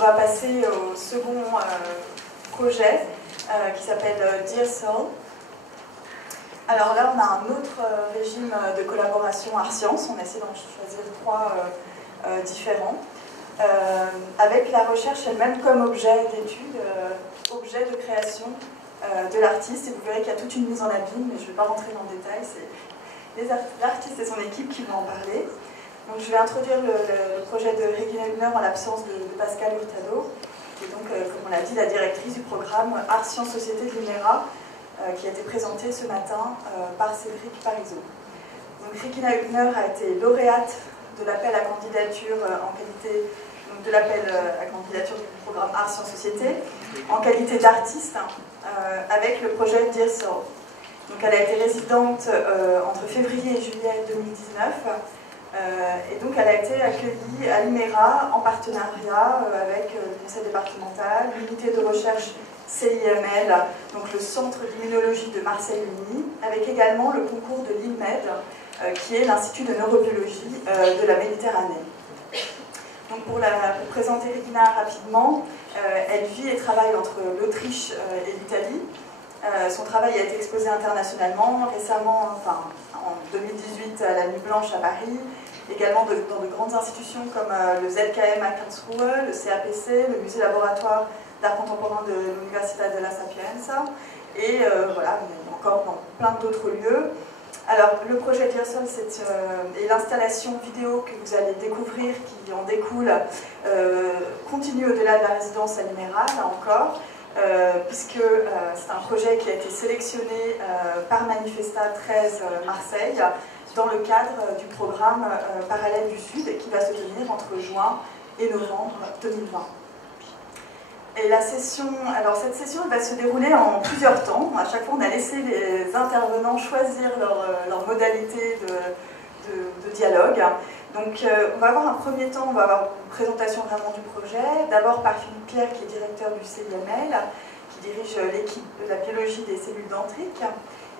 On va passer au second projet qui s'appelle Dear Soul. Alors là, on a un autre régime de collaboration art-sciences. On essaie d'en choisir trois différents, avec la recherche elle-même comme objet d'étude, objet de création de l'artiste. Et vous verrez qu'il y a toute une mise en abîme, mais je ne vais pas rentrer dans le détail. C'est l'artiste et son équipe qui vont en parler. Donc, je vais introduire le projet de Regina Hübner en l'absence de Pascal Hurtado, qui est donc, comme on l'a dit, la directrice du programme Art Sciences Société de l'INERA, qui a été présenté ce matin par Cédric Parizeau. Donc, Regina Hübner a été lauréate de l'appel à candidature en qualité de l'appel à candidature du programme Art Sciences Société en qualité d'artiste avec le projet Dear Soul. Donc, elle a été résidente entre février et juillet 2019. Et donc elle a été accueillie à l'INERA en partenariat avec le conseil départemental, l'unité de recherche CIML, donc le centre d'immunologie de Marseille-Ligny, avec également le concours de l'INMED, qui est l'Institut de neurobiologie de la Méditerranée. Donc pour présenter Regina rapidement, elle vit et travaille entre l'Autriche et l'Italie. Son travail a été exposé internationalement, récemment, en 2018 à la Nuit Blanche à Paris, également dans de grandes institutions comme le ZKM à Karlsruhe, le CAPC, le Musée Laboratoire d'Art Contemporain de l'Università della Sapienza, et voilà, encore dans plein d'autres lieux. Alors, le projet Dear Soul, et l'installation vidéo que vous allez découvrir, qui en découle, continue au-delà de la résidence à l'INERA, là encore, puisque c'est un projet qui a été sélectionné par Manifesta 13 Marseille dans le cadre du programme Parallèle du Sud qui va se tenir entre juin et novembre 2020. Et la session, alors cette session elle va se dérouler en plusieurs temps. À chaque fois, on a laissé les intervenants choisir leur modalité de dialogue. Donc on va avoir un premier temps, on va avoir une présentation vraiment du projet, d'abord par Philippe Pierre qui est directeur du CIML, qui dirige l'équipe de la biologie des cellules dendriques,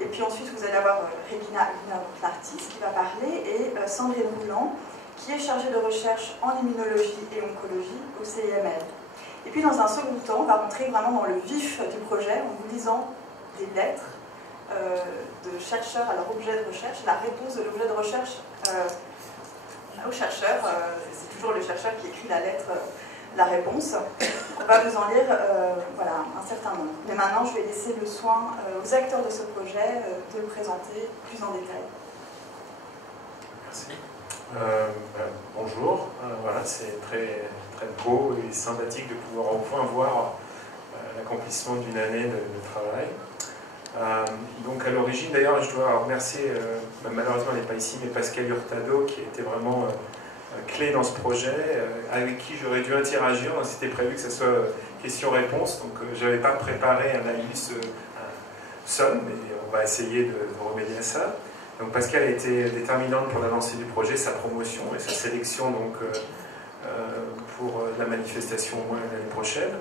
et puis ensuite vous allez avoir Regina Hübner, l'artiste, qui va parler, et Sandrine Rouland, qui est chargée de recherche en immunologie et oncologie au CIML. Et puis dans un second temps, on va rentrer vraiment dans le vif du projet en vous lisant des lettres de chercheurs à leur objet de recherche, la réponse de l'objet de recherche au chercheur, c'est toujours le chercheur qui écrit la lettre, la réponse. On va vous en lire voilà, un certain nombre. Mais maintenant, je vais laisser le soin aux acteurs de ce projet de le présenter plus en détail. Merci. Bonjour. Voilà, c'est très, très beau et sympathique de pouvoir enfin voir l'accomplissement d'une année de travail. Donc à l'origine, d'ailleurs, je dois remercier, malheureusement elle n'est pas ici, mais Pascal Hurtado, qui était vraiment clé dans ce projet, avec qui j'aurais dû interagir. C'était prévu que ce soit question-réponse, donc je n'avais pas préparé un laïus seul, mais on va essayer de remédier à ça. Donc Pascal a été déterminante pour l'avancée du projet, sa promotion et sa sélection donc, pour la manifestation au moins l'année prochaine.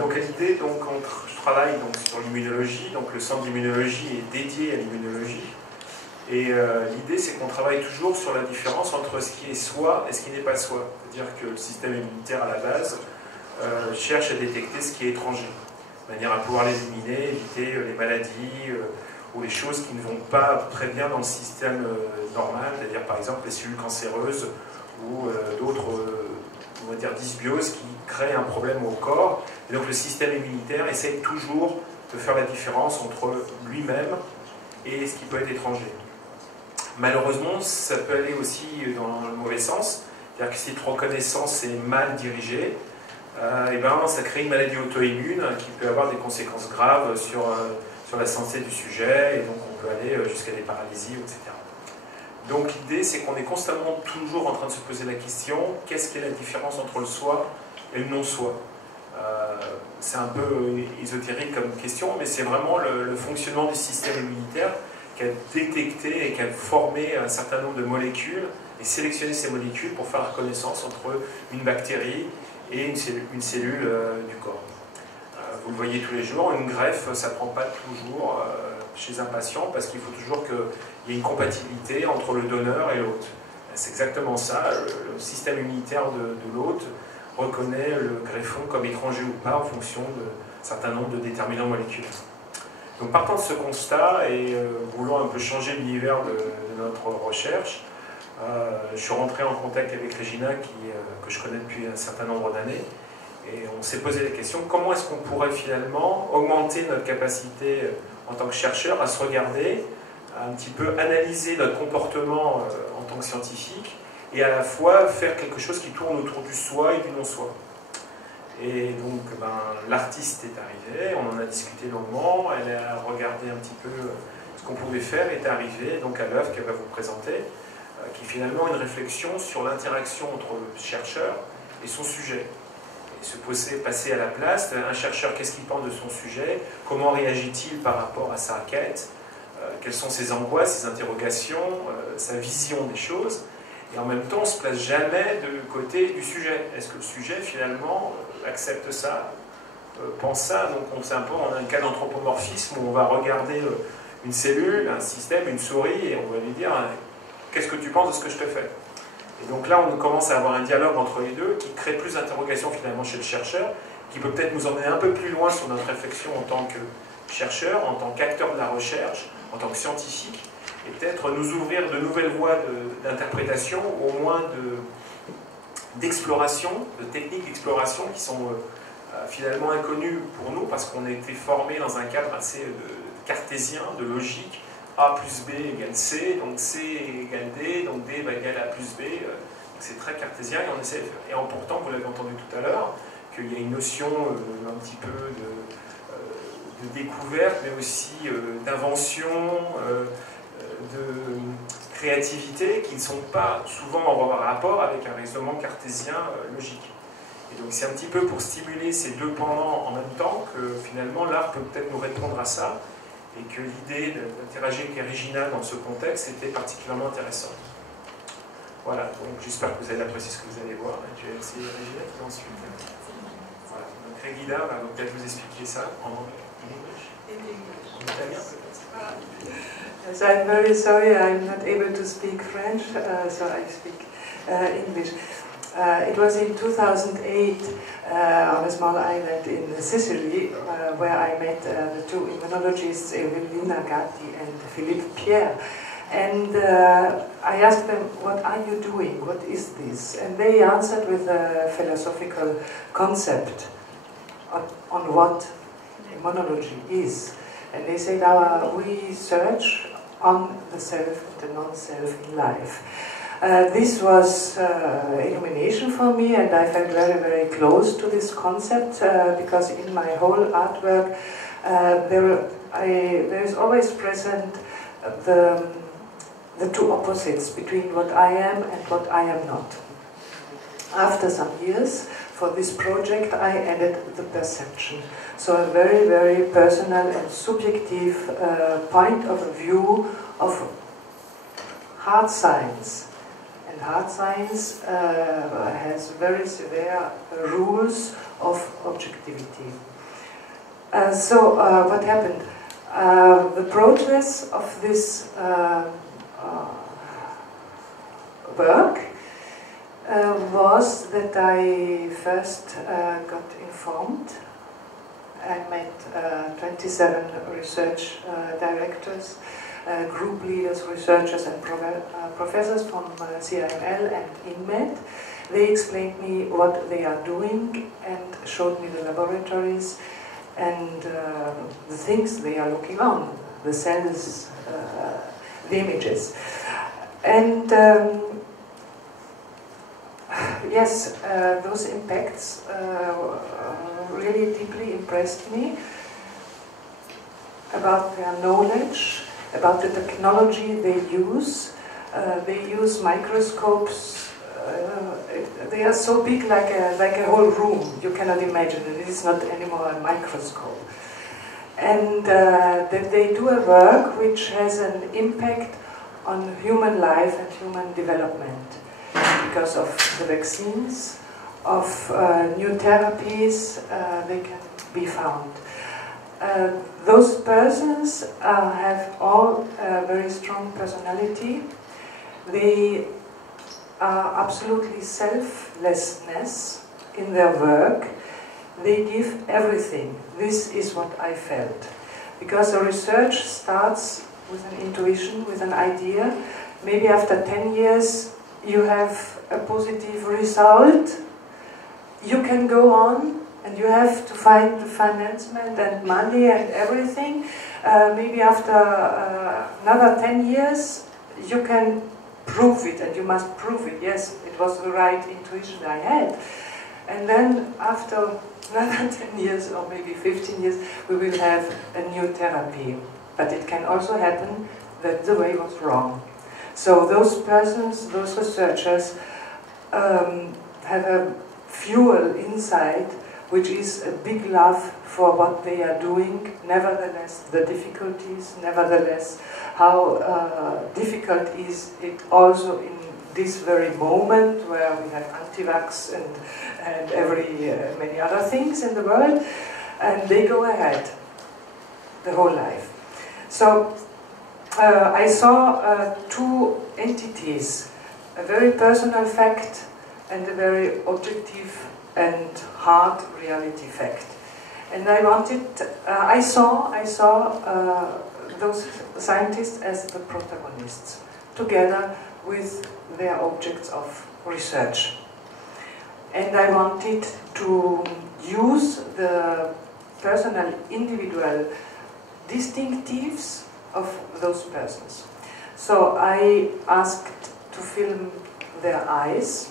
Donc l'idée, donc, je travaille donc, sur l'immunologie, donc le centre d'immunologie est dédié à l'immunologie. Et l'idée, c'est qu'on travaille toujours sur la différence entre ce qui est soi et ce qui n'est pas soi. C'est-à-dire que le système immunitaire, à la base, cherche à détecter ce qui est étranger, de manière à pouvoir l'éliminer, éviter les maladies ou les choses qui ne vont pas très bien dans le système normal, c'est-à-dire par exemple les cellules cancéreuses ou d'autres on va dire dysbioses qui créent un problème au corps. Et donc le système immunitaire essaie toujours de faire la différence entre lui-même et ce qui peut être étranger. Malheureusement, ça peut aller aussi dans le mauvais sens, c'est-à-dire que si cette reconnaissance est mal dirigée, et ben, ça crée une maladie auto-immune qui peut avoir des conséquences graves sur la santé du sujet, et donc on peut aller jusqu'à des paralysies, etc. Donc l'idée, c'est qu'on est constamment toujours en train de se poser la question, qu'est-ce qu'est la différence entre le soi et le non-soi? C'est un peu ésotérique comme question, mais c'est vraiment le fonctionnement du système immunitaire qui a détecté et qui a formé un certain nombre de molécules et sélectionné ces molécules pour faire la reconnaissance entre une bactérie et une cellule du corps. Vous le voyez tous les jours, une greffe, ça ne prend pas toujours chez un patient parce qu'il faut toujours qu'il y ait une compatibilité entre le donneur et l'hôte. C'est exactement ça, le système immunitaire de l'hôte reconnaît le greffon comme étranger ou pas en fonction d'un certain nombre de déterminants moléculaires. Donc partant de ce constat et voulant un peu changer l'univers de notre recherche, je suis rentré en contact avec Regina, que je connais depuis un certain nombre d'années, et on s'est posé la question, comment est-ce qu'on pourrait finalement augmenter notre capacité en tant que chercheur à se regarder, à un petit peu analyser notre comportement en tant que scientifique, et à la fois faire quelque chose qui tourne autour du soi et du non-soi. Et donc l'artiste est arrivée, on en a discuté longuement, elle a regardé un petit peu ce qu'on pouvait faire, est arrivée donc à l'œuvre qu'elle va vous présenter, qui est finalement une réflexion sur l'interaction entre le chercheur et son sujet. Et se passer à la place, un chercheur, qu'est-ce qu'il pense de son sujet, comment réagit-il par rapport à sa quête, quelles sont ses angoisses, ses interrogations, sa vision des choses. Et en même temps, on ne se place jamais de côté du sujet. Est-ce que le sujet, finalement, accepte ça, pense ça? Donc on a un cas d'anthropomorphisme où on va regarder une cellule, un système, une souris, et on va lui dire « Qu'est-ce que tu penses de ce que je te fais ?» Et donc là, on commence à avoir un dialogue entre les deux qui crée plus d'interrogations finalement chez le chercheur, qui peut peut-être nous emmener un peu plus loin sur notre réflexion en tant que chercheur, en tant qu'acteur de la recherche, en tant que scientifique, et peut-être nous ouvrir de nouvelles voies d'interprétation, au moins d'exploration, de techniques d'exploration qui sont finalement inconnues pour nous, parce qu'on a été formé dans un cadre assez cartésien, de logique, A plus B égale C, donc C égale D, donc D va égaler A plus B, c'est très cartésien, et on essaie, et pourtant, vous l'avez entendu tout à l'heure, qu'il y a une notion un petit peu de découverte, mais aussi d'invention, de créativité, qui ne sont pas souvent en rapport avec un raisonnement cartésien logique. Et donc c'est un petit peu pour stimuler ces deux pendants en même temps que finalement l'art peut peut-être nous répondre à ça, et que l'idée d'interagir avec Regina dans ce contexte était particulièrement intéressante. Voilà, donc j'espère que vous allez apprécier ce que vous allez voir. Je vais essayer Regina qui ensuite. Voilà, donc Regina va peut-être vous expliquer ça en italien peut-être. So I'm very sorry I'm not able to speak French, so I speak English. It was in 2008 on a small island in Sicily where I met the two immunologists, Evelina Gatti and Philippe Pierre. And I asked them, what are you doing? What is this? And they answered with a philosophical concept on what immunology is. And they said, we search on the self and the non-self in life. This was illumination for me, and I felt very, very close to this concept because in my whole artwork there is always present the two opposites between what I am and what I am not. After some years, for this project, I added the perception. So a very, very personal and subjective point of view of hard science. And hard science has very severe rules of objectivity. So what happened? The progress of this work was that I first got informed. I met 27 research directors, group leaders, researchers and professors from CIML and INMED. They explained me what they are doing and showed me the laboratories and the things they are looking on, the cells, the images. And yes, those impacts really deeply impressed me about their knowledge, about the technology they use. They use microscopes. They are so big, like a whole room. You cannot imagine it. It is not anymore a microscope. And that they do a work which has an impact on human life and human development because of the vaccines, of new therapies they can be found. Those persons have all a very strong personality. They are absolutely selflessness in their work, they give everything. This is what I felt. Because the research starts with an intuition, with an idea. Maybe after 10 years you have a positive result. You can go on and you have to find the financement and money and everything. Maybe after another 10 years you can prove it, and you must prove it. Yes, it was the right intuition I had. And then after another 10 years or maybe 15 years, we will have a new therapy. But it can also happen that the way was wrong. So those persons, those researchers, have a fuel inside, which is a big love for what they are doing, nevertheless the difficulties, nevertheless how difficult is it also in this very moment where we have anti-vax and many other things in the world, and they go ahead the whole life. So I saw two entities, a very personal fact and a very objective and hard reality fact. And I saw those scientists as the protagonists, together with their objects of research. And I wanted to use the personal, individual distinctives of those persons. So I asked to film their eyes,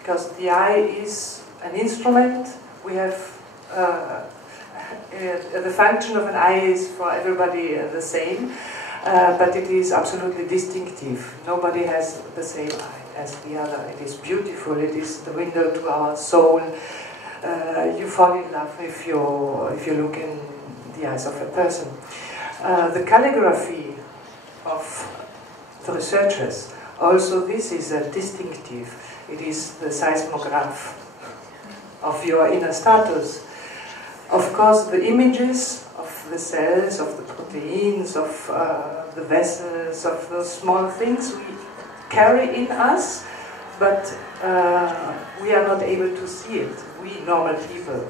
because the eye is an instrument. We have the function of an eye is for everybody the same, but it is absolutely distinctive. Nobody has the same eye as the other. It is beautiful. It is the window to our soul. You fall in love if you look in the eyes of a person. The calligraphy of the researchers, also this is a distinctive. It is the seismograph of your inner status. Of course, the images of the cells, of the proteins, of the vessels, of those small things we carry in us, but we are not able to see it, we normal people.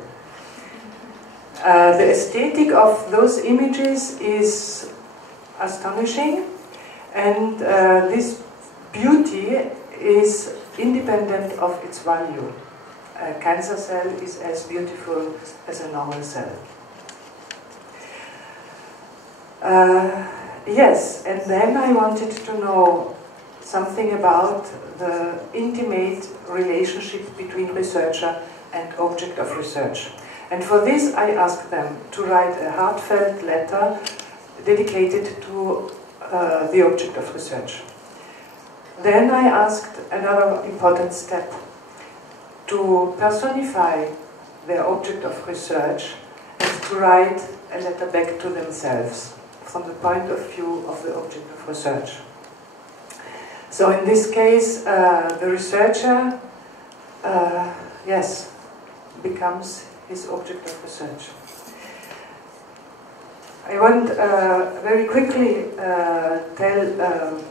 The aesthetic of those images is astonishing, and this beauty is independent of its value. A cancer cell is as beautiful as a normal cell. Yes, and then I wanted to know something about the intimate relationship between researcher and object of research. And for this I asked them to write a heartfelt letter dedicated to the object of research. Then I asked another important step, to personify their object of research and to write a letter back to themselves from the point of view of the object of research. So in this case, the researcher, yes, becomes his object of research. I want very quickly tell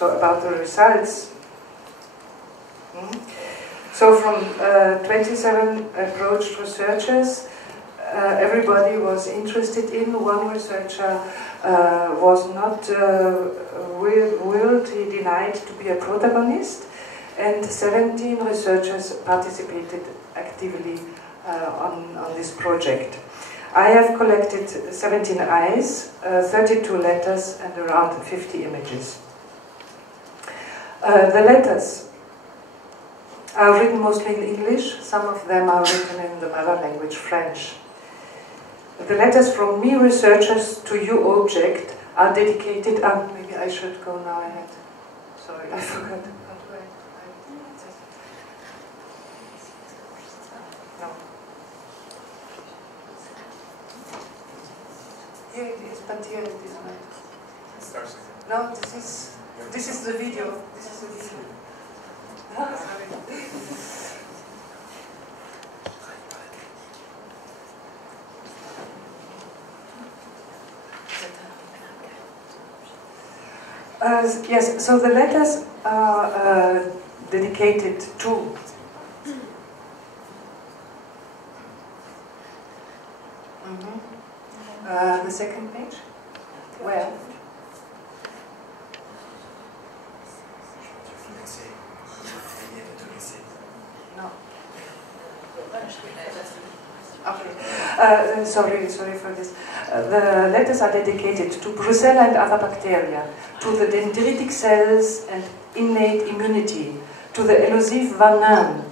about the results. So from 27 approached researchers, everybody was interested in. One researcher was not willed, he denied to be a protagonist, and 17 researchers participated actively on this project. I have collected 17 eyes, 32 letters, and around 50 images. The letters are written mostly in English. Some of them are written in the mother language, French. The letters from me, researchers, to you, object, are dedicated. Maybe I should go now ahead. Sorry, I forgot. No. Here it is, but here it is not. No, this is the video. This is the video. Yes, so the letters are dedicated to The second page? Where? No. Okay. Sorry for this. The letters are dedicated to Brucella and other bacteria, to the dendritic cells and innate immunity, to the elusive venin,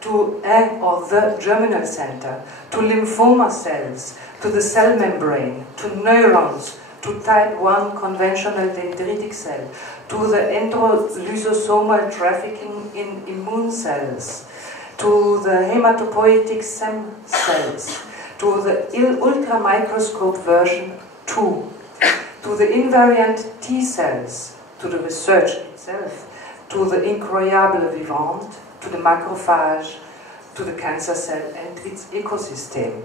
to or the germinal center, to lymphoma cells, to the cell membrane, to neurons, to type 1 conventional dendritic cell, to the endolysosomal trafficking in immune cells, to the hematopoietic stem cells, to the ultramicroscope version 2, to the invariant T cells, to the research itself, to the incroyable vivant, to the macrophage, to the cancer cell and its ecosystem.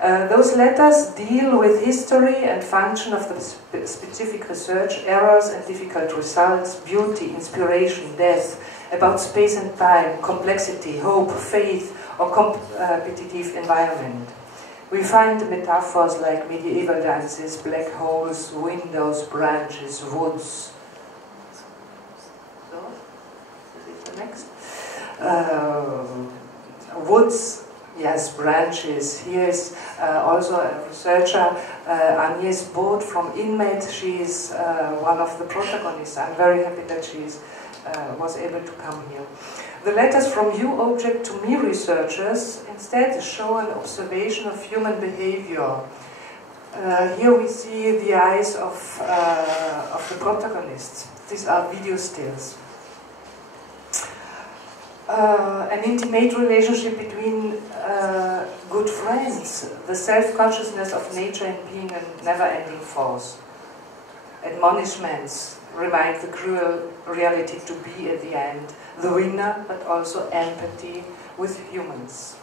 Those letters deal with history and function of the specific research, errors and difficult results, beauty, inspiration, death, about space and time, complexity, hope, faith, or competitive environment. We find metaphors like medieval dances, black holes, windows, branches, woods. So, is it the next? Woods, yes, branches. Here is also a researcher, Agnès Baud from InMed. She is one of the protagonists. I'm very happy that she was able to come here. The letters from you object to me researchers instead show an observation of human behavior. Here we see the eyes of the protagonists. These are video stills. An intimate relationship between good friends, the self-consciousness of nature and being a never-ending force. Admonishments remind the cruel reality to be at the end, the winner, but also empathy with humans.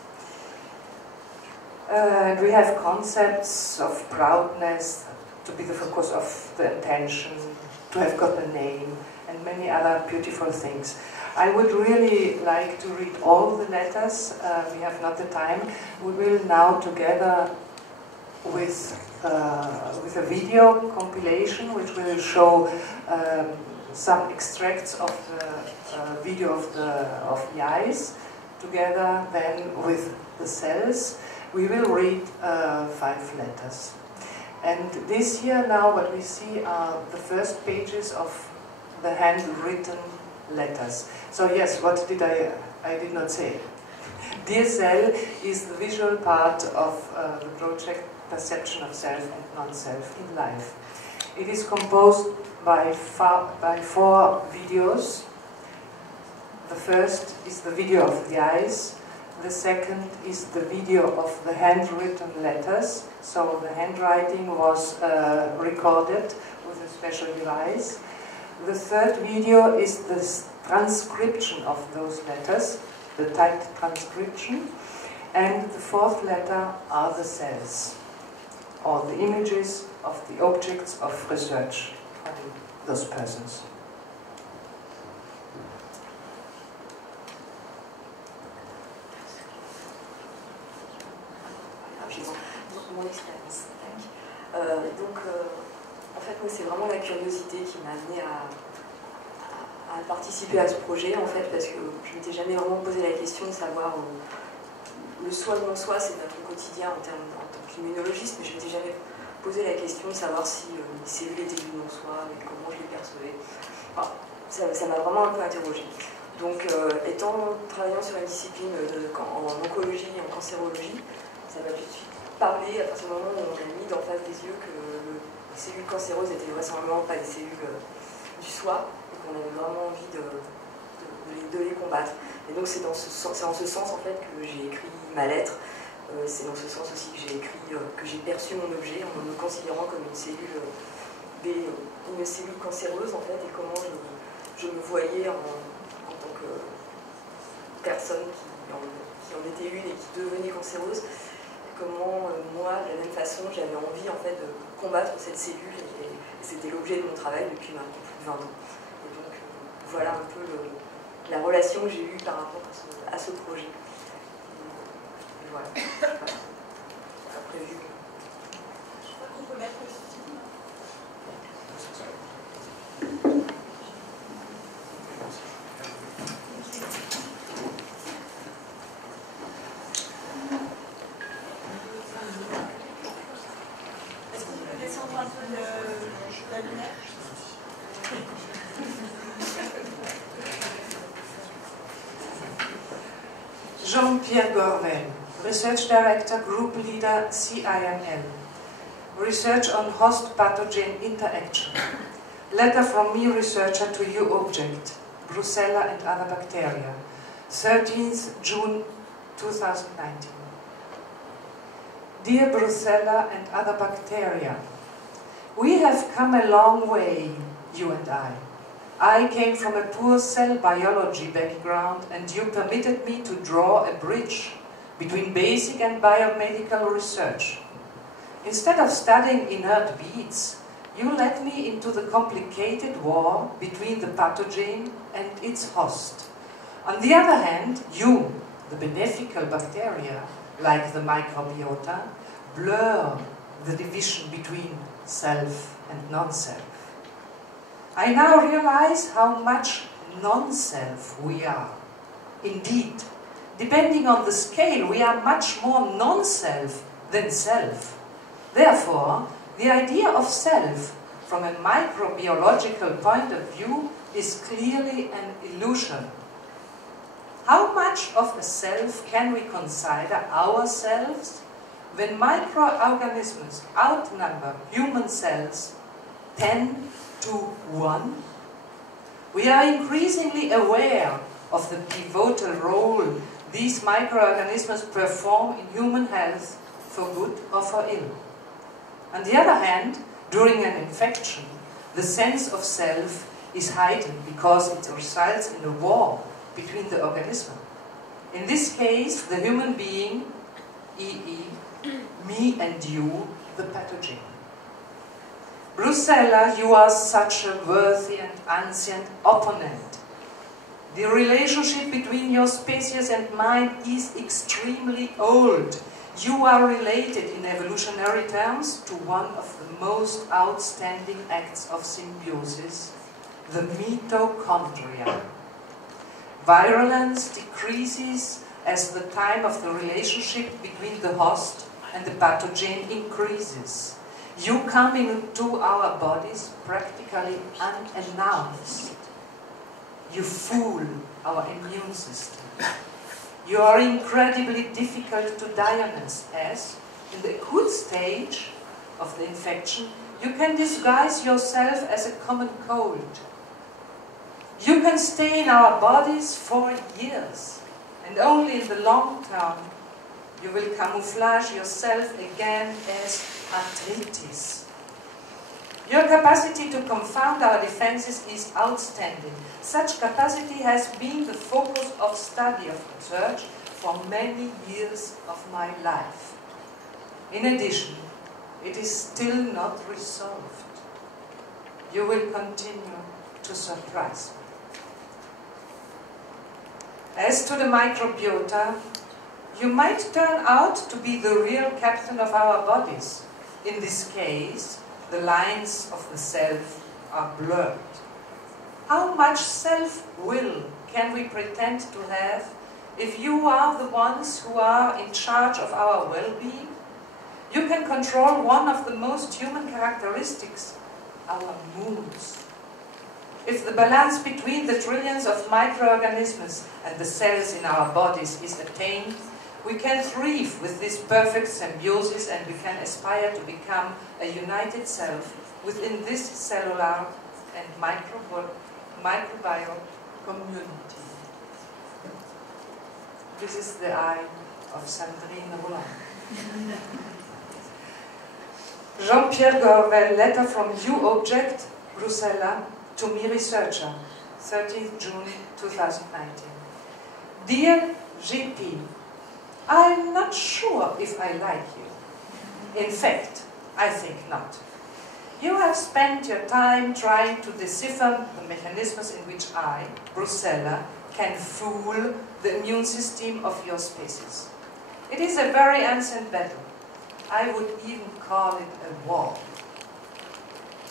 And we have concepts of proudness, to be the focus of the attention, to have got a name, and many other beautiful things. I would really like to read all the letters. We have not the time. We will now, together with a video compilation, which will show some extracts of the video of the eyes, together then with the cells, we will read 5 letters. And this here now, what we see are the first pages of the handwritten letters. So yes, what did I did not say. Dear Cell is the visual part of the project Perception of Self and Non-Self in Life. It is composed by 4 videos. The first is the video of the eyes. The second is the video of the handwritten letters. So the handwriting was recorded with a special device. The third video is the transcription of those letters, the typed transcription. And the fourth letter are the cells, or the images of the objects of research on those persons. Mon expérience. En fait, moi, c'est vraiment la curiosité qui m'a amenée à participer à ce projet, en fait, parce que je ne m'étais jamais vraiment posé la question de savoir le soi de mon soi, c'est notre quotidien en tant qu'immunologiste, mais je ne m'étais jamais posé la question de savoir si les cellules étaient de mon soi et comment je les percevais. Enfin, ça m'a vraiment un peu interrogée. Donc, travaillant sur une discipline en oncologie et en cancérologie, ça m'a tout de suite parlé à partir du moment où on a mis d'en face des yeux que les cellules cancéreuses n'étaient vraisemblablement pas des cellules du soi et qu'on avait vraiment envie de les combattre. Et donc c'est en ce sens en fait que j'ai écrit ma lettre. C'est dans ce sens aussi que j'ai écrit, que j'ai perçu mon objet en me considérant comme une cellule cancéreuse en fait, et comment je me voyais en tant que personne qui en était une et qui devenait cancéreuse. Comment moi, de la même façon, j'avais envie en fait de combattre cette cellule, et c'était l'objet de mon travail depuis maintenant plus de 20 ans. Et donc voilà un peu la relation que j'ai eue par rapport à ce projet. Et voilà. Après, vu que Jean-Pierre Gorvel, Research Director, Group Leader, CIML. Research on host-pathogen interaction. Letter from me, researcher, to you object, Brucella and other bacteria. 13th June 2019. Dear Brucella and other bacteria, we have come a long way, you and I. I came from a poor cell biology background, and you permitted me to draw a bridge between basic and biomedical research. Instead of studying inert beads, you led me into the complicated war between the pathogen and its host. On the other hand, you, the beneficial bacteria, like the microbiota, blur the division between self and non-self. I now realize how much non-self we are. Indeed, depending on the scale, we are much more non-self than self. Therefore, the idea of self, from a microbiological point of view, is clearly an illusion. How much of a self can we consider ourselves when microorganisms outnumber human cells 10 to 1? We are increasingly aware of the pivotal role these microorganisms perform in human health, for good or for ill. On the other hand, during an infection, the sense of self is heightened because it results in a war between the organism. In this case, the human being, e.e., me and you, the pathogen. Brucella, you are such a worthy and ancient opponent. The relationship between your species and mine is extremely old. You are related in evolutionary terms to one of the most outstanding acts of symbiosis, the mitochondria. Virulence decreases as the time of the relationship between the host and the pathogen increases. You come into our bodies practically unannounced. You fool our immune system. You are incredibly difficult to diagnose as, in the acute stage of the infection, you can disguise yourself as a common cold. You can stay in our bodies for years, and only in the long term you will camouflage yourself again as arthritis. Your capacity to confound our defenses is outstanding. Such capacity has been the focus of study of research for many years of my life. In addition, it is still not resolved. You will continue to surprise me. As to the microbiota, you might turn out to be the real captain of our bodies. In this case, the lines of the self are blurred. How much self-will can we pretend to have if you are the ones who are in charge of our well-being? You can control one of the most human characteristics, our moods. If the balance between the trillions of microorganisms and the cells in our bodies is attained, we can thrive with this perfect symbiosis, and we can aspire to become a united self within this cellular and microbiome community. This is the eye of Sandrine Roland. Jean-Pierre Gorvel, letter from you object, Brucella, to me researcher, 13th June 2019. Dear GP, I'm not sure if I like you. In fact, I think not. You have spent your time trying to decipher the mechanisms in which I, Brucella, can fool the immune system of your species. It is a very ancient battle. I would even call it a war.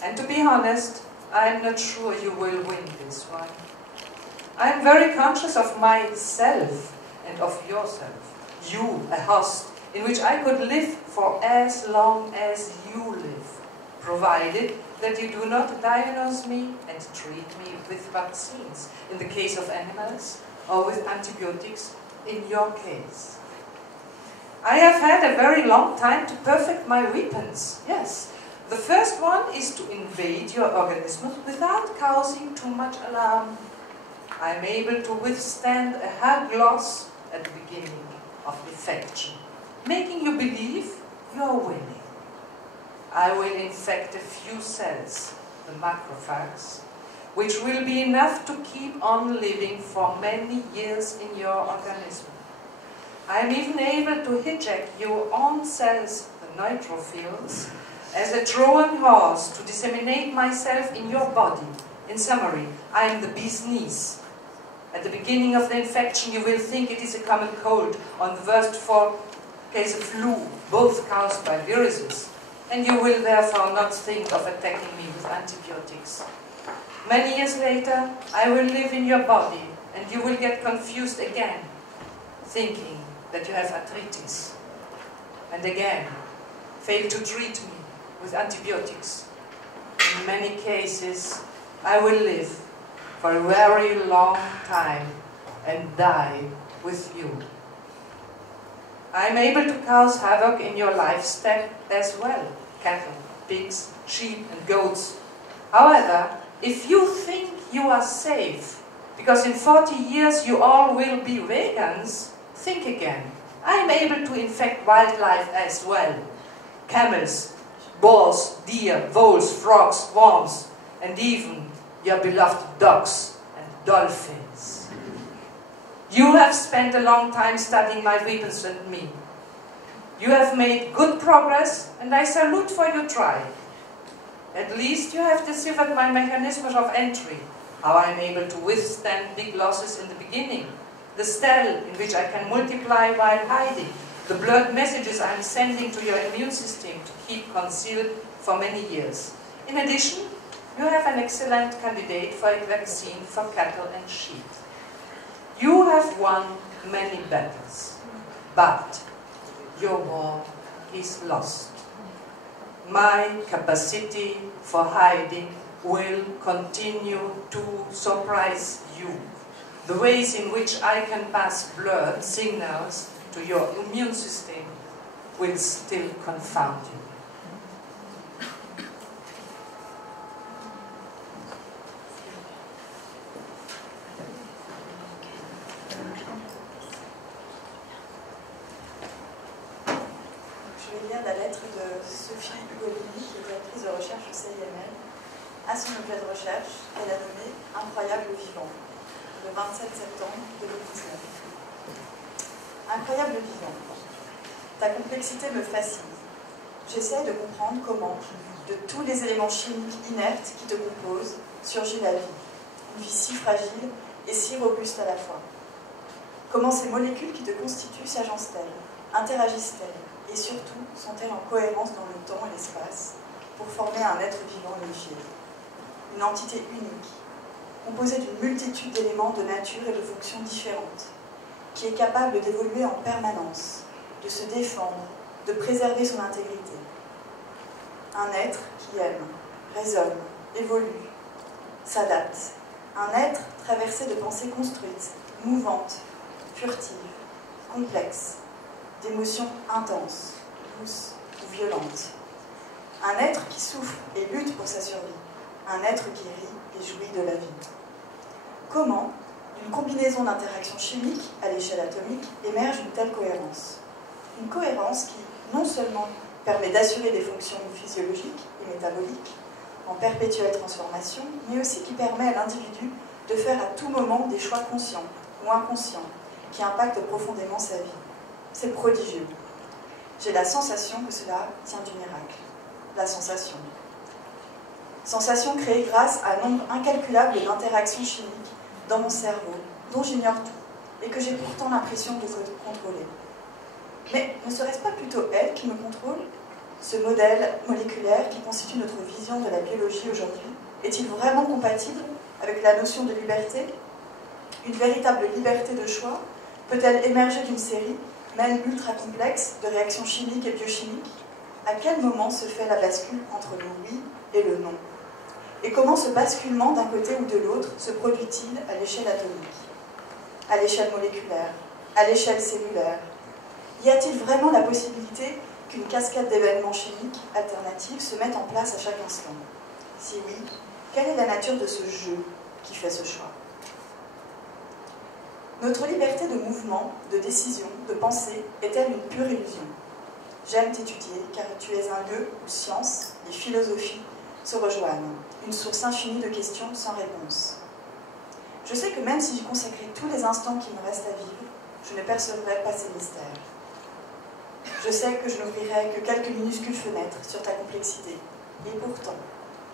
And to be honest, I'm not sure you will win this one. I'm very conscious of myself and of yourself. You, a host, in which I could live for as long as you live. provided that you do not diagnose me and treat me with vaccines in the case of animals, or with antibiotics in your case. I have had a very long time to perfect my weapons, yes. The first one is to invade your organism without causing too much alarm. I am able to withstand a hard loss at the beginning of infection, making you believe you are winning. I will infect a few cells, the macrophages, which will be enough to keep on living for many years in your organism. I am even able to hijack your own cells, the neutrophils, as a Trojan horse to disseminate myself in your body. In summary, I am the bee's knees. At the beginning of the infection, you will think it is a common cold, on the worst case of flu, both caused by viruses, and you will therefore not think of attacking me with antibiotics. Many years later, I will live in your body, and you will get confused again, thinking that you have arthritis, and again, fail to treat me with antibiotics. In many cases, I will live for a very long time and die with you. I am able to cause havoc in your livestock as well, cattle, pigs, sheep and goats. However, if you think you are safe, because in 40 years you all will be vegans, think again. I am able to infect wildlife as well. Camels, boars, deer, voles, frogs, worms, and even your beloved ducks and dolphins. You have spent a long time studying my weapons and me. You have made good progress, and I salute for your try. At least you have deciphered my mechanisms of entry, how I am able to withstand big losses in the beginning, the cell in which I can multiply while hiding, the blood messages I am sending to your immune system to keep concealed for many years. In addition, you have an excellent candidate for a vaccine for cattle and sheep. You have won many battles, but your war is lost. My capacity for hiding will continue to surprise you. The ways in which I can pass blood signals to your immune system will still confound you. Je vais lire la lettre de Sophie Ugolini, qui est directrice de recherche au CIML, à son objet de recherche qu'elle a nommé « Incroyable vivant », le 27 septembre 2019. Incroyable vivant. Ta complexité me fascine. J'essaie de comprendre comment, de tous les éléments chimiques inertes qui te composent, surgit la vie. Une vie si fragile et si robuste à la fois. Comment ces molécules qui te constituent s'agencent-elles, interagissent-elles, et surtout sont-elles en cohérence dans le temps et l'espace pour former un être vivant unifié. Une entité unique, composée d'une multitude d'éléments de nature et de fonctions différentes, qui est capable d'évoluer en permanence, de se défendre, de préserver son intégrité. Un être qui aime, raisonne, évolue, s'adapte. Un être traversé de pensées construites, mouvantes, furtives, complexes, d'émotions intenses, douces ou violentes. Un être qui souffre et lutte pour sa survie. Un être qui rit et jouit de la vie. Comment, d'une combinaison d'interactions chimiques à l'échelle atomique, émerge une telle cohérence? Une cohérence qui, non seulement permet d'assurer des fonctions physiologiques et métaboliques en perpétuelle transformation, mais aussi qui permet à l'individu de faire à tout moment des choix conscients ou inconscients qui impactent profondément sa vie. C'est prodigieux. J'ai la sensation que cela tient du miracle. La sensation. Sensation créée grâce à un nombre incalculable d'interactions chimiques dans mon cerveau, dont j'ignore tout, et que j'ai pourtant l'impression de contrôler. Mais ne serait-ce pas plutôt elle qui me contrôle? Ce modèle moléculaire qui constitue notre vision de la biologie aujourd'hui, est-il vraiment compatible avec la notion de liberté? Une véritable liberté de choix peut-elle émerger d'une série, même ultra complexe, de réactions chimiques et biochimiques? À quel moment se fait la bascule entre le oui et le non? Et comment ce basculement d'un côté ou de l'autre se produit-il à l'échelle atomique, à l'échelle moléculaire, à l'échelle cellulaire? Y a-t-il vraiment la possibilité qu'une cascade d'événements chimiques alternatifs se mette en place à chaque instant? Si oui, quelle est la nature de ce jeu qui fait ce choix? Notre liberté de mouvement, de décision, de pensée est-elle une pure illusion? J'aime t'étudier car tu es un lieu où science et philosophie se rejoignent, une source infinie de questions sans réponse. Je sais que même si j'y consacrais tous les instants qui me restent à vivre, je ne percevrais pas ces mystères. Je sais que je n'ouvrirai que quelques minuscules fenêtres sur ta complexité, et pourtant,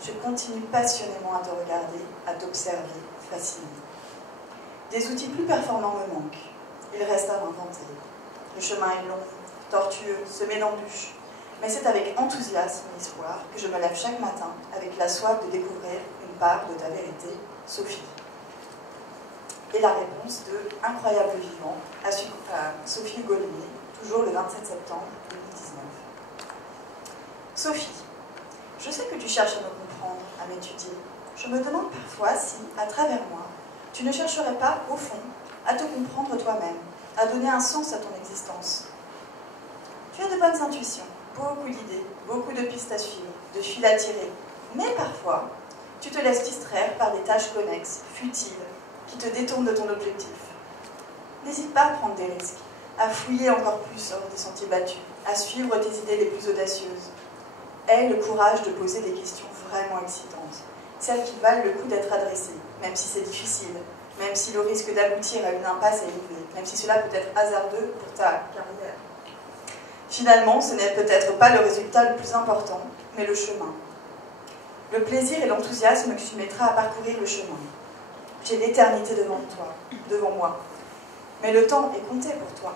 je continue passionnément à te regarder, à t'observer, fasciné. Des outils plus performants me manquent, il reste à inventer. Le chemin est long, tortueux, semé d'embûches, mais c'est avec enthousiasme et espoir que je me lève chaque matin avec la soif de découvrir une part de ta vérité, Sophie. Et la réponse de Incroyable Vivant à Sophie Golnier, toujours le 27 septembre 2019. Sophie, je sais que tu cherches à me comprendre, à m'étudier. Je me demande parfois si, à travers moi, tu ne chercherais pas, au fond, à te comprendre toi-même, à donner un sens à ton existence. Tu as de bonnes intuitions, beaucoup d'idées, beaucoup de pistes à suivre, de fils à tirer, mais parfois, tu te laisses distraire par des tâches connexes, futiles, qui te détournent de ton objectif. N'hésite pas à prendre des risques, à fouiller encore plus hors des sentiers battus, à suivre tes idées les plus audacieuses. Aie le courage de poser des questions vraiment excitantes, celles qui valent le coup d'être adressées, même si c'est difficile, même si le risque d'aboutir à une impasse est élevé, même si cela peut être hasardeux pour ta carrière. Finalement, ce n'est peut-être pas le résultat le plus important, mais le chemin. Le plaisir et l'enthousiasme que tu mettras à parcourir le chemin. J'ai l'éternité devant moi. Mais le temps est compté pour toi.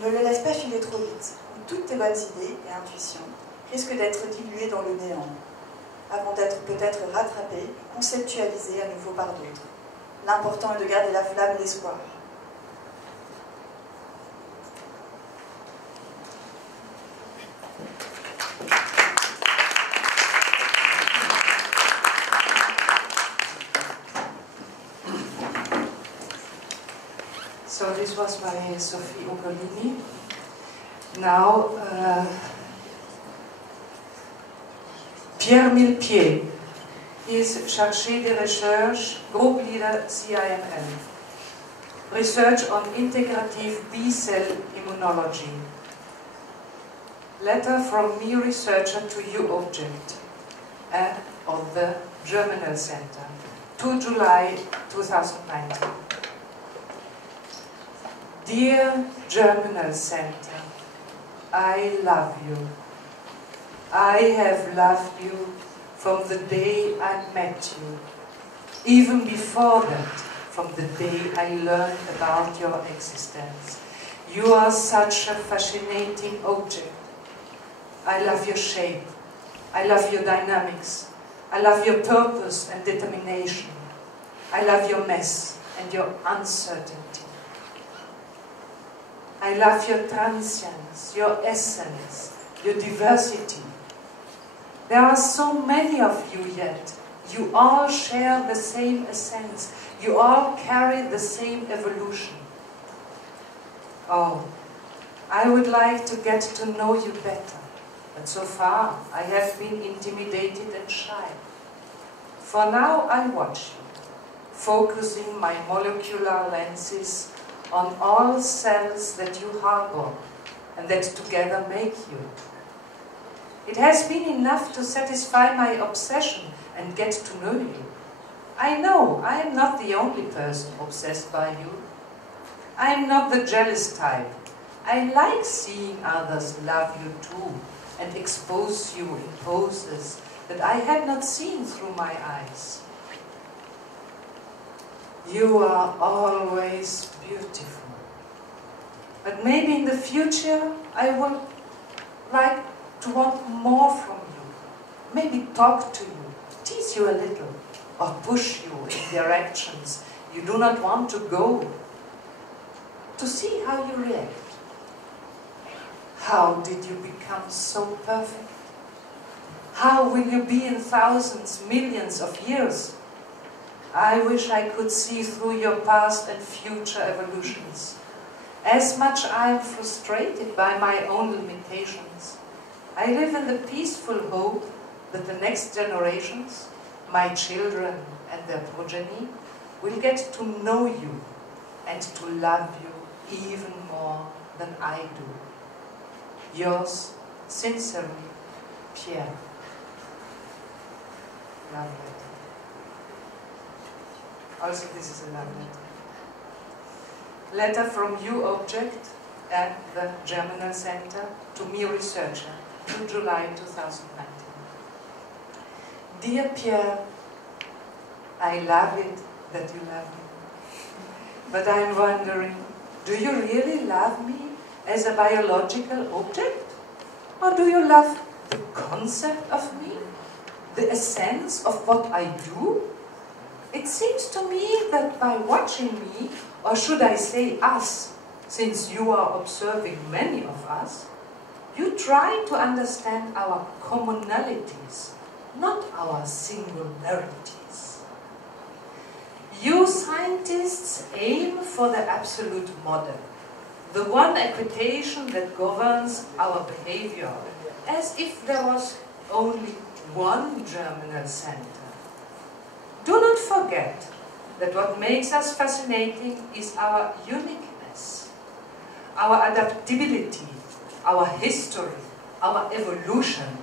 Ne le laisse pas filer trop vite, ou toutes tes bonnes idées et intuitions risquent d'être diluées dans le néant, avant d'être peut-être rattrapées, conceptualisées à nouveau par d'autres. L'important est de garder la flamme et l'espoir. So this was by Sophie Ugolini. Now, Pierre Millepied, he is chargé de recherche, group leader CIML. Research on integrative B-cell immunology. Letter from me, researcher, to you, object, of the Germinal Center, 2 July 2019. Dear Germinal Center, I love you. I have loved you from the day I met you, even before that, from the day I learned about your existence. You are such a fascinating object. I love your shape. I love your dynamics. I love your purpose and determination. I love your mess and your uncertainty. I love your transience, your essence, your diversity. There are so many of you yet. You all share the same essence. You all carry the same evolution. Oh, I would like to get to know you better, but so far I have been intimidated and shy. For now I watch you, focusing my molecular lenses on all cells that you harbor and that together make you. It has been enough to satisfy my obsession and get to know you. I know I am not the only person obsessed by you. I am not the jealous type. I like seeing others love you too and expose you in poses that I had not seen through my eyes. You are always beautiful. But maybe in the future I would like to want more from you. Maybe talk to you, tease you a little, or push you in directions you do not want to go, to see how you react. How did you become so perfect? How will you be in thousands, millions of years? I wish I could see through your past and future evolutions. As much I am frustrated by my own limitations, I live in the peaceful hope that the next generations, my children and their progeny, will get to know you and to love you even more than I do. Yours sincerely, Pierre. Love letter. Also, this is a love letter. Letter from you, object, at the Germinal Center to me, researcher, 2 July 2019. Dear Pierre, I love it that you love me. But I'm wondering, do you really love me as a biological object? Or do you love the concept of me? The essence of what I do? It seems to me that by watching me, or should I say us, since you are observing many of us, you try to understand our commonalities, not our singularities. You scientists aim for the absolute model, the one equitation that governs our behavior, as if there was only one germinal center. Do not forget that what makes us fascinating is our uniqueness, our adaptability, our history, our evolution.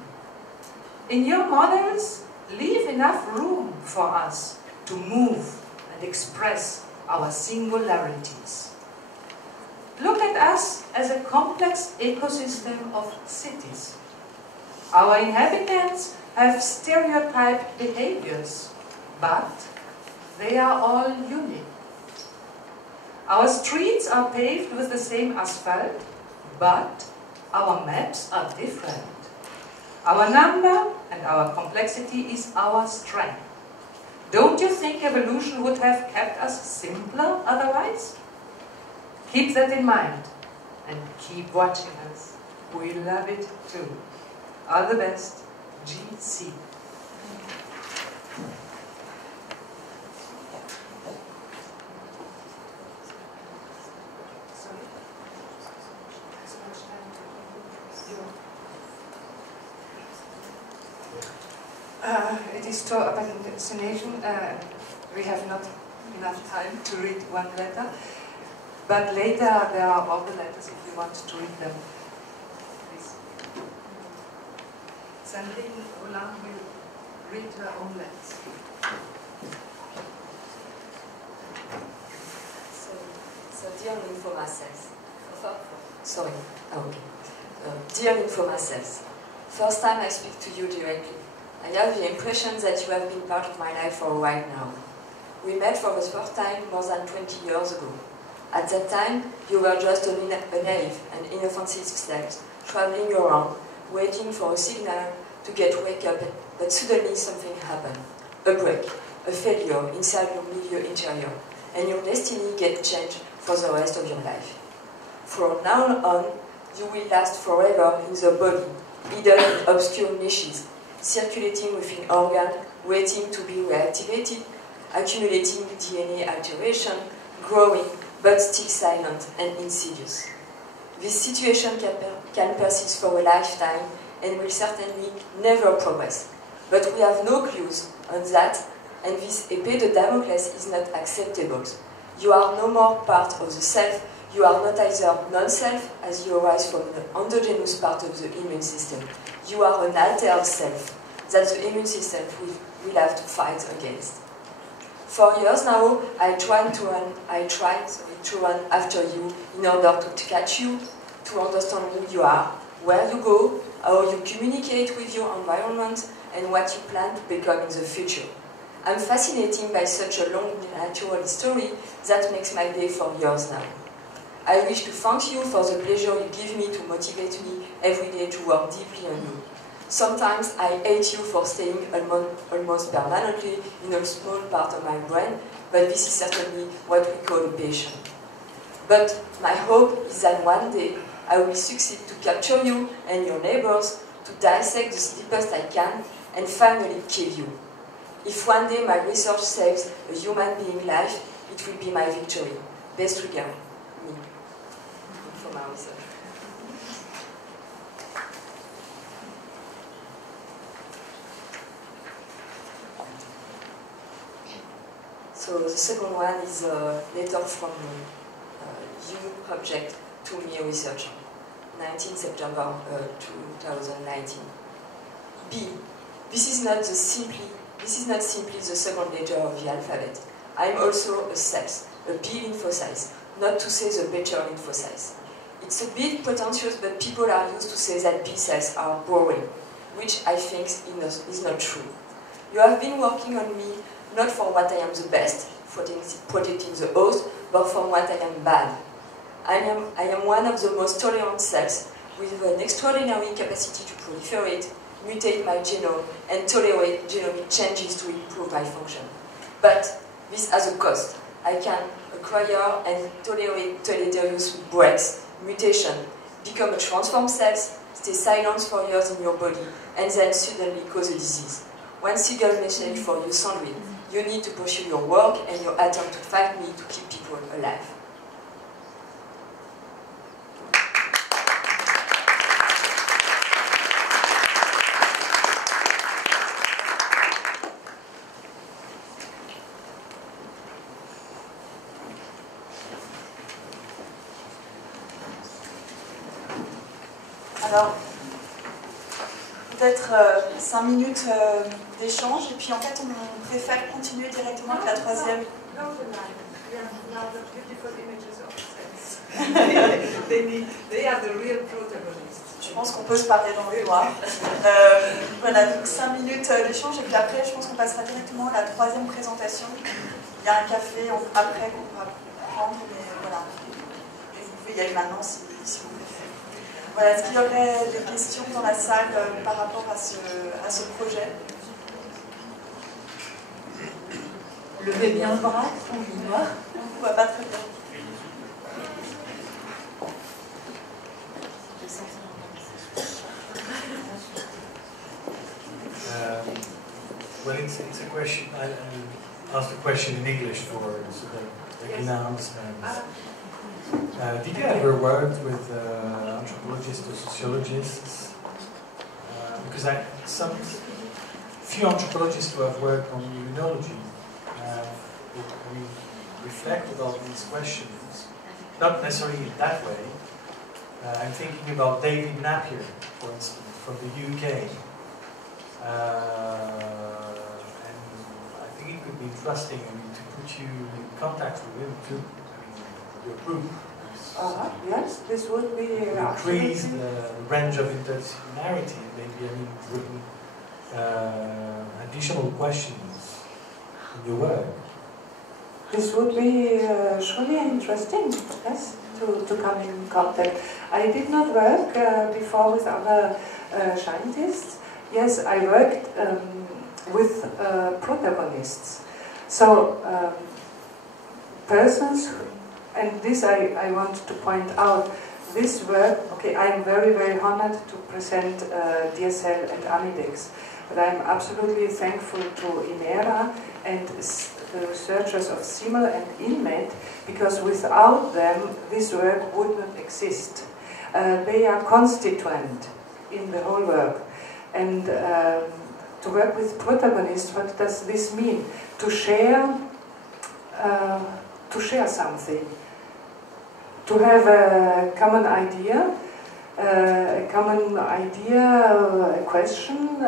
In your models, leave enough room for us to move and express our singularities. Look at us as a complex ecosystem of cities. Our inhabitants have stereotyped behaviors, but they are all unique. Our streets are paved with the same asphalt, but our maps are different. Our number and our complexity is our strength. Don't you think evolution would have kept us simpler otherwise? Keep that in mind and keep watching us. We love it too. All the best, GC. It is to about destination. We have not enough time to read one letter, but later there are all the letters if you want to read them. Please. Sandrine Roland will read her own letters. So dear lymphoma cells. Sorry. Oh, okay. Dear lymphoma cells, first time I speak to you directly. I have the impression that you have been part of my life for a while now. We met for the first time more than 20 years ago. At that time, you were just a naive and inoffensive cell, traveling around, waiting for a signal to get wake up, but suddenly something happened. A break, a failure inside your milieu interior, and your destiny gets changed for the rest of your life. From now on, you will last forever in the body, hidden in obscure niches, circulating within organs, waiting to be reactivated, accumulating DNA alteration, growing, but still silent and insidious. This situation can persist for a lifetime and will certainly never progress. But we have no clues on that, and this épée de Damocles is not acceptable. You are no more part of the self, you are not either non-self, as you arise from the endogenous part of the immune system. You are an altered self that the immune system will have to fight against. For years now, I tried to run after you in order to catch you, to understand who you are, where you go, how you communicate with your environment, and what you plan to become in the future. I'm fascinated by such a long natural story that makes my day for years now. I wish to thank you for the pleasure you give me to motivate me every day to work deeply on you. Sometimes I hate you for staying almost permanently in a small part of my brain, but this is certainly what we call a passion. But my hope is that one day I will succeed to capture you and your neighbors, to dissect the deepest I can, and finally kill you. If one day my research saves a human being life, it will be my victory. Best regard, me, for my research. So the second one is a letter from you object to me researcher, 19 September 2019. B. This is not simply the second letter of the alphabet. I am also a sex, a B lymphocyte, not to say the better lymphocyte. It's a bit pretentious, but people are used to say that B cells are boring, which I think is not true. You have been working on me not for what I am the best, protecting the host, but for what I am bad. I am one of the most tolerant cells, with an extraordinary capacity to proliferate, mutate my genome, and tolerate genomic changes to improve my function. But this has a cost. I can acquire and tolerate deleterious breaks, mutation, become a transformed cell, stay silent for years in your body, and then suddenly cause a disease. One single message for you, Sandrine. You need to pursue your work and your attempt to fight me to keep people alive. Alors, peut-être 5 minutes d'échange, et puis en fait on préfère continuer directement avec la troisième. Je pense qu'on peut se parler dans le noir. Voilà, donc 5 minutes d'échange, et puis après je pense qu'on passera directement à la troisième présentation. Il y a un café après qu'on pourra prendre, mais voilà. Et vous pouvez y aller maintenant si vous préférez. Voilà, est-ce qu'il y aurait des questions dans la salle par rapport à ce projet? Levez bien le bras, on vous voit. On ne voit pas très bien. Well, it's a question. I asked a question in English so that Regina understands. Did you ever work with anthropologists or sociologists? Because few anthropologists who have worked on immunology reflect about these questions, not necessarily in that way. I'm thinking about David Napier, for instance, from the UK. And I think it could be interesting to put you in contact with him too. Your group. Yes, this would be increase the range of interdisciplinarity and maybe bring additional questions in your work. This would be surely interesting, yes, to come in contact. I did not work before with other scientists. Yes, I worked with protagonists. So persons. And this I want to point out, this work, okay, I am very, very honored to present DSL and Amidex, but I am absolutely thankful to INERA and the researchers of CIML and INMED, because without them this work would not exist. They are constituent in the whole work. And to work with protagonists, what does this mean? To share something. To have a common idea, a question.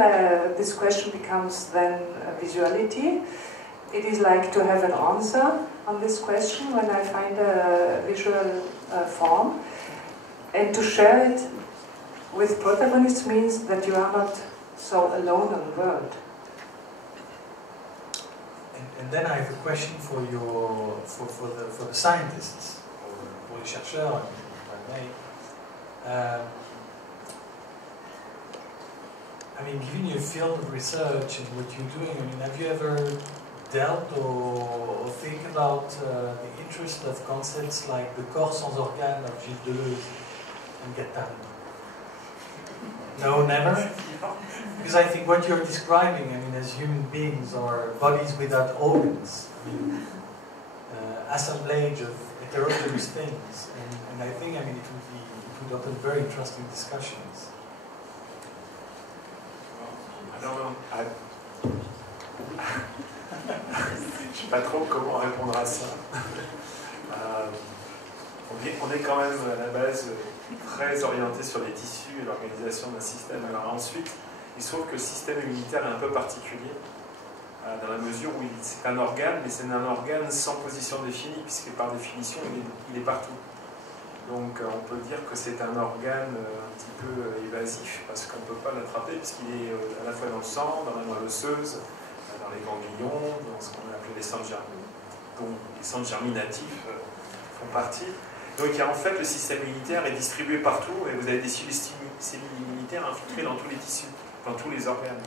This question becomes then a visuality. It is like to have an answer on this question when I find a visual form. And to share it with protagonists means that you are not so alone on the world. And then I have a question for the scientists. Pour les chercheurs, if I may. I mean, given your field of research and what you're doing, I mean, have you ever dealt or think about the interest of concepts like the corps sans organes of Gilles Deleuze? and get done. No, never. Because I think what you're describing, I mean, as human beings, are bodies without organs. I mean, assemblage of heterogeneous things. And I think, I mean, it would open very interesting discussions. I don't know. Je ne sais pas trop comment répondre à ça. On est quand même à la base très orienté sur les tissus et l'organisation d'un système. Alors ensuite, il se trouve que le système immunitaire est un peu particulier, dans la mesure où c'est un organe, mais c'est un organe sans position définie, puisque par définition, il est partout. Donc on peut dire que c'est un organe un petit peu évasif, parce qu'on ne peut pas l'attraper, puisqu'il est à la fois dans le sang, dans la moelle osseuse, dans les ganglions, dans ce qu'on a appelé les centres germinatifs, dont les centres germinatifs font partie. Donc en fait, le système immunitaire est distribué partout, et vous avez des cellules immunitaires infiltrées dans tous les tissus, dans tous les organes.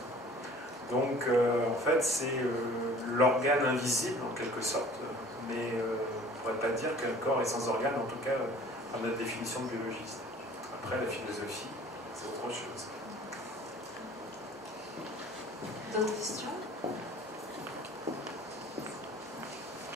Donc en fait, c'est l'organe invisible, en quelque sorte, mais on ne pourrait pas dire qu'un corps est sans organe, en tout cas dans notre définition de biologiste. Après, la philosophie, c'est autre chose. D'autres questions?